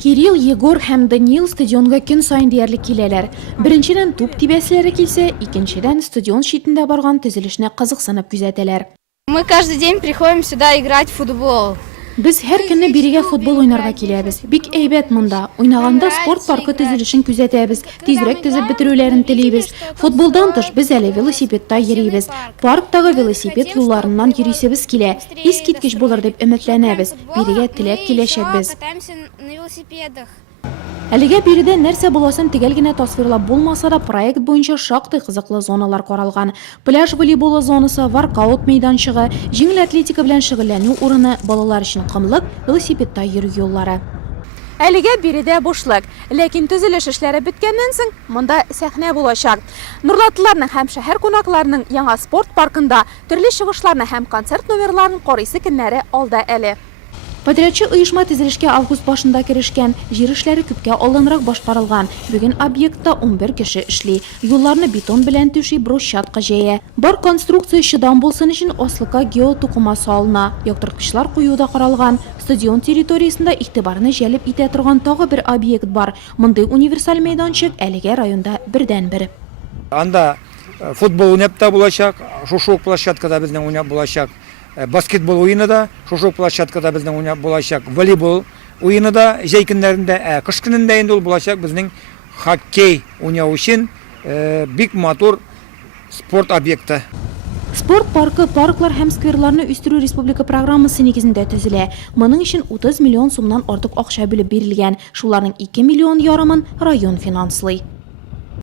Кирилл, Егор һәм Даниил стадионга көн сайын диярлек киләләр. Беренчедән туп тибәселәре килсә, икенчедән стадион шитендә барган төзелешне кызыксынып күзәтәләр. Мы каждый день приходим сюда играть в футбол. Без һәр көнне бирегә футбол уйнарга киләбез. Бик әйбәт монда. Уйнаганда спорт паркы төзелешен күзәтәбез. Тизрәк төзеп бетерүләрен телибез. Футболдан тыш без әле велосипедта йөрибез. Парктагы велосипед юлларыннан йөрисебез килә. Искиткеч булыр дип өметләнәбез. Бирегә теләп киләчәкбез. Катаемся на велосипедах. Әлегә биредә нәрсә буласын төгәл генә тасвирлап булмаса да, проект буенча шактый кызыклы зоналар каралган. Пляж волейболы зонасы, воркаут мәйданчыгы, җиңел атлетика белән шөгыльләнү урыны, балалар өчен кымлык, велосипедта йөрү юллары. Әлегә биредә бушлык, ләкин төзелеш эшләре беткәннән соң монда сәхнә булачак. Нурлатлыларның һәм шәһәр кунакларының яңа спорт паркында төрле чыгышларны һәм концерт номерларын карыйсы көннәре алда әле. Подрядчы оешма төзелешкә август башында керешкән, җир эшләре күпкә алынрак башкарылган. Бүген объектта 11 кеше эшли. Юлларны бетон белән түши, брусчатка җәя. Бар конструкция чыдам булсын өчен аслыкка геотукума салына. Яктырткычлар куюда каралган. Стадион территориясендә игътибарны җәлеп итә торган тагы бер объект бар. Мондый универсаль мәйданчык әлегә районда бердән-бер. Анда футбол уйнап та булачак, шушы площадкада безнең уйнап булачак. Баскетбол уйыны да, шушы площадкада безнең уйнап булачак. Волейбол уйыны да җәй көннәрендә, кыш көнендә инде ул булачак безнең хоккей уйнау өчен бик матур спорт объекты. Спорт паркы, парклар һәм скверларны үстерү республика программасы нигезендә төзелә. Моның өчен 30 миллион сумнан артык акча бүлеп бирелгән. Шуларның 2 миллион ярымын район финанслый.